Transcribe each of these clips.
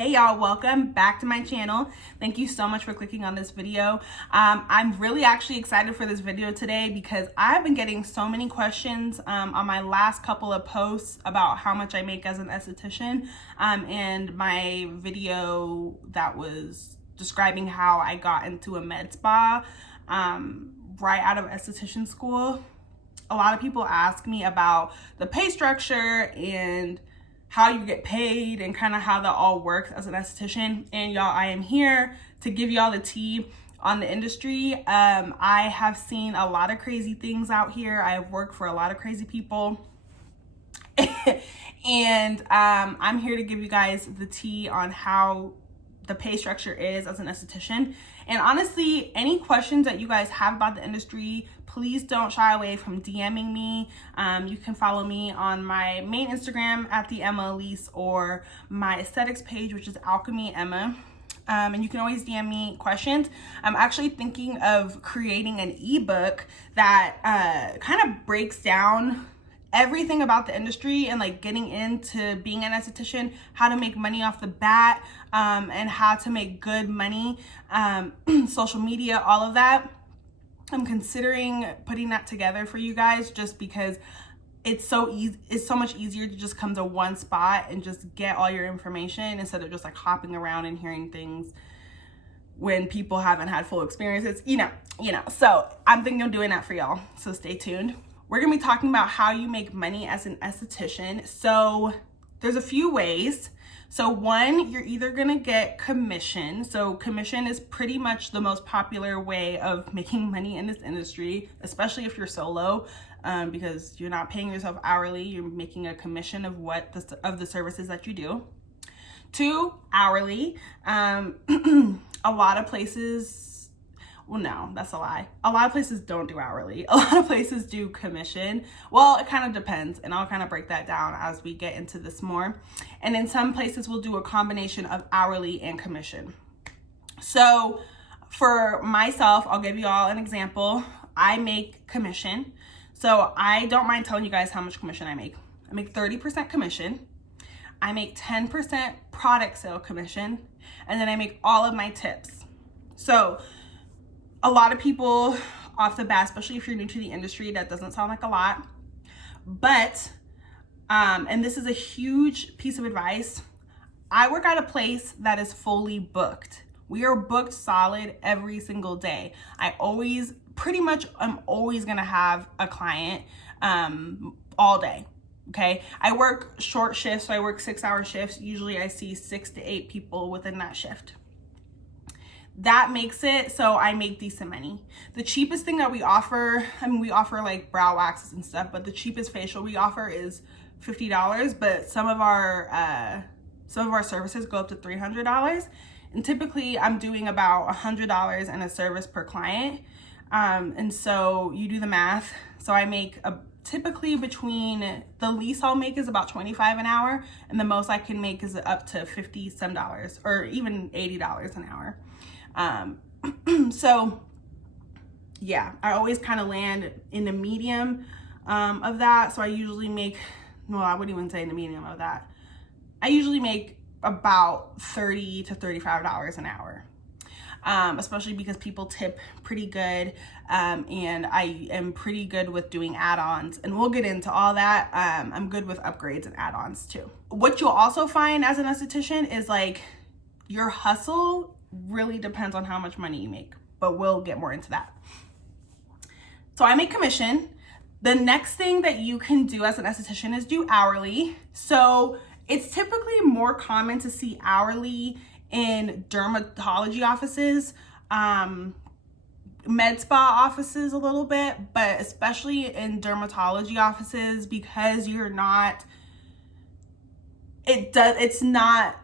Hey y'all, welcome back to my channel. Thank you so much for clicking on this video. I'm really actually excited for this video today because I've been getting so many questions on my last couple of posts about how much I make as an esthetician, and my video that was describing how I got into a med spa right out of esthetician school. A lot of people ask me about the pay structure and how you get paid and kind of how that all works as an esthetician. And y'all, I am here to give y'all the tea on the industry. I have seen a lot of crazy things out here. I have worked for a lot of crazy people. And I'm here to give you guys the tea on how the pay structure is as an esthetician. And honestly, any questions that you guys have about the industry, please don't shy away from DMing me. You can follow me on my main Instagram at the Elyse, or my aesthetics page, which is Alchemy Emma. And you can always DM me questions. I'm actually thinking of creating an ebook that kind of breaks down everything about the industry and like getting into being an esthetician, how to make money off the bat, and how to make good money, social media, all of that. I'm considering putting that together for you guys just because it's so easy. It's so much easier to just come to one spot and just get all your information instead of just like hopping around and hearing things when people haven't had full experiences, you know. So I'm thinking of doing that for y'all. So stay tuned. We're gonna be talking about how you make money as an esthetician. So there's a few ways. So one, you're either gonna get commission. So commission is pretty much the most popular way of making money in this industry, especially if you're solo, because you're not paying yourself hourly. You're making a commission of the services that you do. Two, hourly. A lot of places, well, no, that's a lie. A lot of places don't do hourly. A lot of places do commission. Well, it kind of depends, and I'll kind of break that down as we get into this more. And in some places, we'll do a combination of hourly and commission. So for myself, I'll give you all an example. I make commission. So I don't mind telling you guys how much commission I make. I make 30% commission. I make 10% product sale commission, and then I make all of my tips. So a lot of people off the bat, especially if you're new to the industry, that doesn't sound like a lot, but, and this is a huge piece of advice. I work at a place that is fully booked. We are booked solid every single day. I'm always gonna have a client, all day. Okay. I work short shifts. So I work 6-hour shifts. Usually I see 6 to 8 people within that shift. That makes it so I make decent money. The cheapest thing that we offer, we offer like brow waxes and stuff, but the cheapest facial we offer is $50, but some of our services go up to $300. And typically I'm doing about $100 in a service per client. And so you do the math. So I make typically between, the least I'll make is about $25 an hour, and the most I can make is up to $50 some dollars, or even $80 an hour. So yeah, I always kind of land in the medium of that. So I usually make, well, I wouldn't even say in the medium of that. I usually make about $30 to $35 an hour, especially because people tip pretty good, and I am pretty good with doing add-ons, and we'll get into all that. I'm good with upgrades and add-ons too. What you'll also find as an esthetician is like your hustle really depends on how much money you make, but we'll get more into that. So I make commission. The next thing that you can do as an esthetician is do hourly. So it's typically more common to see hourly in dermatology offices, med spa offices a little bit, but especially in dermatology offices, because it's not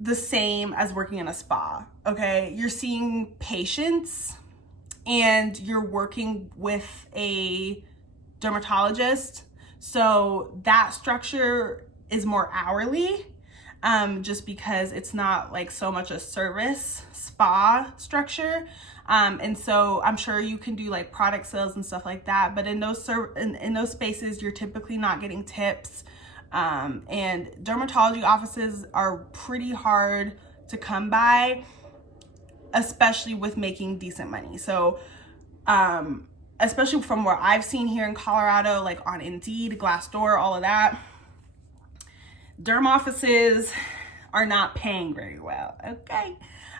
the same as working in a spa. Okay, you're seeing patients and you're working with a dermatologist, so that structure is more hourly, just because it's not like so much a service spa structure. And so I'm sure you can do like product sales and stuff like that, but in those spaces you're typically not getting tips. And dermatology offices are pretty hard to come by, especially with making decent money. So, especially from where I've seen here in Colorado, like on Indeed, Glassdoor, all of that, derm offices are not paying very well, okay?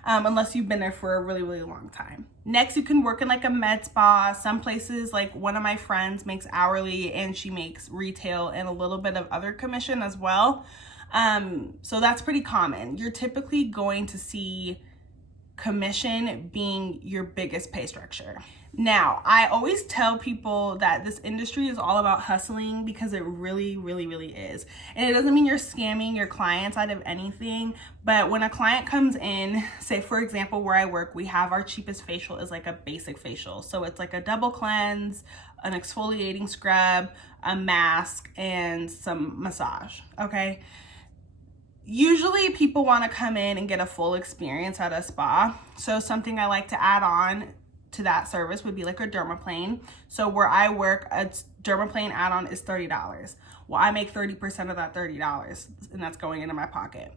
Unless you've been there for a really, really long time. Next, you can work in like a med spa. Some places, like one of my friends makes hourly and she makes retail and a little bit of other commission as well. So that's pretty common. You're typically going to see commission being your biggest pay structure. Now, I always tell people that this industry is all about hustling because it really, really, really is. And it doesn't mean you're scamming your clients out of anything, but when a client comes in, say for example, where I work, we have our cheapest facial is like a basic facial. So it's like a double cleanse, an exfoliating scrub, a mask, and some massage, okay? Usually people want to come in and get a full experience at a spa. So something I like to add on to that service would be like a dermaplane. So where I work, a dermaplane add-on is $30. Well, I make 30% of that $30, and that's going into my pocket.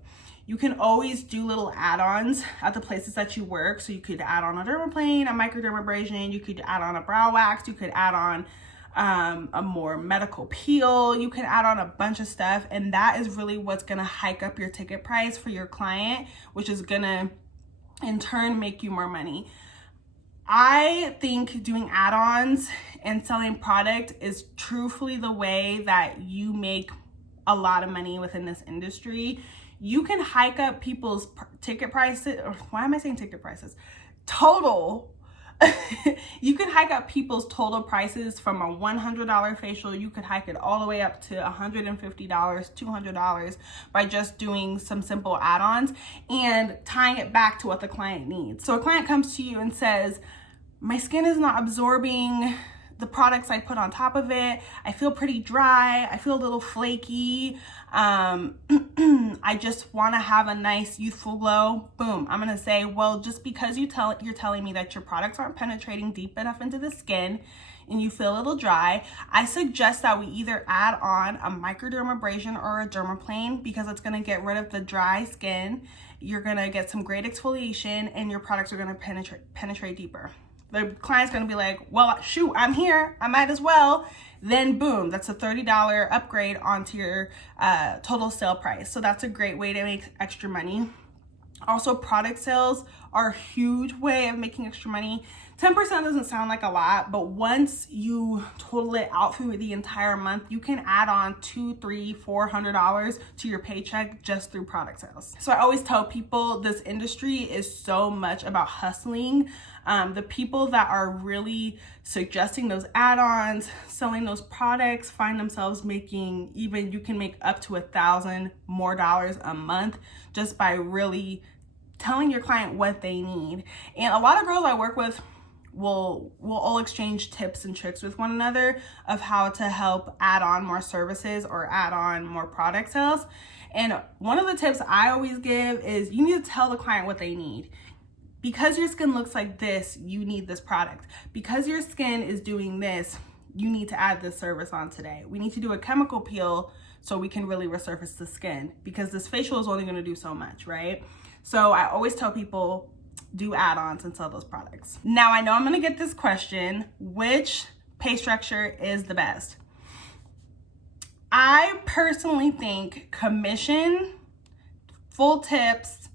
You can always do little add-ons at the places that you work. So you could add on a dermaplane, a microdermabrasion, you could add on a brow wax, you could add on a more medical peel, you can add on a bunch of stuff, and that is really what's gonna hike up your ticket price for your client, which is gonna in turn make you more money. I think doing add-ons and selling product is truthfully the way that you make a lot of money within this industry. You can hike up people's ticket prices, or why am I saying ticket prices? Total. You can hike up people's total prices from a $100 facial. You could hike it all the way up to $150, $200 by just doing some simple add-ons and tying it back to what the client needs. So a client comes to you and says, my skin is not absorbing the products I put on top of it. I feel pretty dry. I feel a little flaky. I just want to have a nice youthful glow. Boom. I'm going to say, well, just because you're telling me that your products aren't penetrating deep enough into the skin and you feel a little dry, I suggest that we either add on a microdermabrasion or a dermaplane, because it's going to get rid of the dry skin. You're going to get some great exfoliation and your products are going to penetrate deeper. The client's going to be like, well, shoot, I'm here, I might as well. Then boom, that's a $30 upgrade onto your total sale price. So that's a great way to make extra money. Also, product sales are a huge way of making extra money. 10% doesn't sound like a lot, but once you total it out through the entire month, you can add on $200, $300, $400 to your paycheck just through product sales. So I always tell people this industry is so much about hustling. The people that are really suggesting those add-ons, selling those products, find themselves making, even you can make up to $1,000 more a month just by really telling your client what they need. And a lot of girls I work with will all exchange tips and tricks with one another of how to help add on more services or add on more product sales. And one of the tips I always give is you need to tell the client what they need. Because your skin looks like this, you need this product. Because your skin is doing this, you need to add this service on today. We need to do a chemical peel so we can really resurface the skin, because this facial is only going to do so much, right? So I always tell people, do add-ons and sell those products. Now, I know I'm going to get this question, which pay structure is the best? I personally think commission, full tips,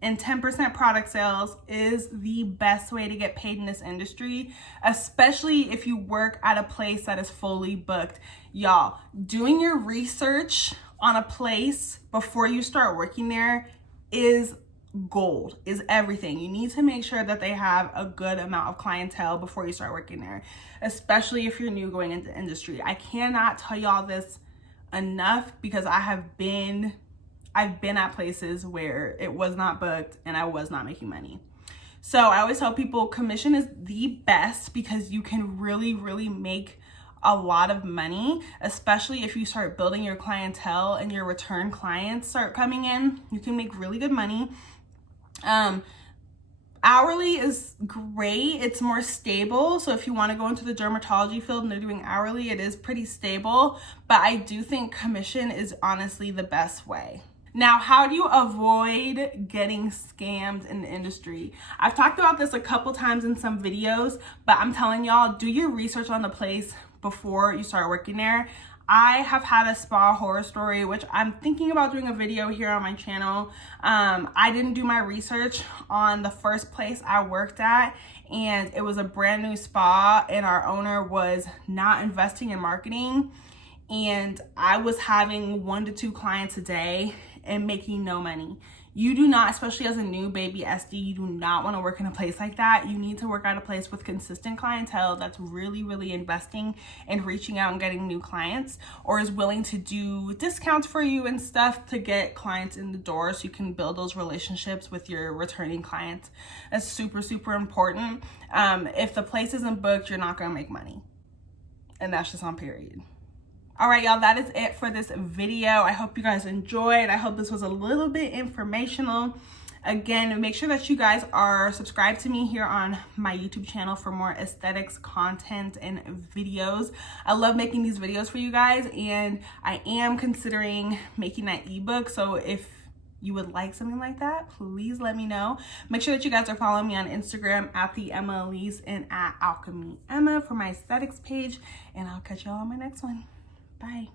and 10% product sales is the best way to get paid in this industry, especially if you work at a place that is fully booked. Y'all, doing your research on a place before you start working there is gold, is everything. You need to make sure that they have a good amount of clientele before you start working there, especially if you're new going into the industry. I cannot tell y'all this enough, because I've been at places where it was not booked and I was not making money. So I always tell people commission is the best, because you can really, really make a lot of money, especially if you start building your clientele and your return clients start coming in. You can make really good money. Hourly is great. It's more stable. So if you want to go into the dermatology field and they're doing hourly, it is pretty stable. But I do think commission is honestly the best way. Now, how do you avoid getting scammed in the industry? I've talked about this a couple times in some videos, but I'm telling y'all, do your research on the place before you start working there. I have had a spa horror story, which I'm thinking about doing a video here on my channel. I didn't do my research on the first place I worked at, and it was a brand new spa, and our owner was not investing in marketing, and I was having 1 to 2 clients a day and making no money. You do not, especially as a new baby SD, you do not want to work in a place like that. You need to work at a place with consistent clientele that's really, really investing and reaching out and getting new clients, or is willing to do discounts for you and stuff to get clients in the door so you can build those relationships with your returning clients. That's super, super important. If the place isn't booked, you're not going to make money. And that's just on period. All right, y'all, that is it for this video. I hope you guys enjoyed. I hope this was a little bit informational. Again, make sure that you guys are subscribed to me here on my YouTube channel for more aesthetics content and videos. I love making these videos for you guys, and I am considering making that ebook. So if you would like something like that, please let me know. Make sure that you guys are following me on Instagram at the Emma Elyse and at Alchemy Emma for my aesthetics page, and I'll catch y'all on my next one. Bye.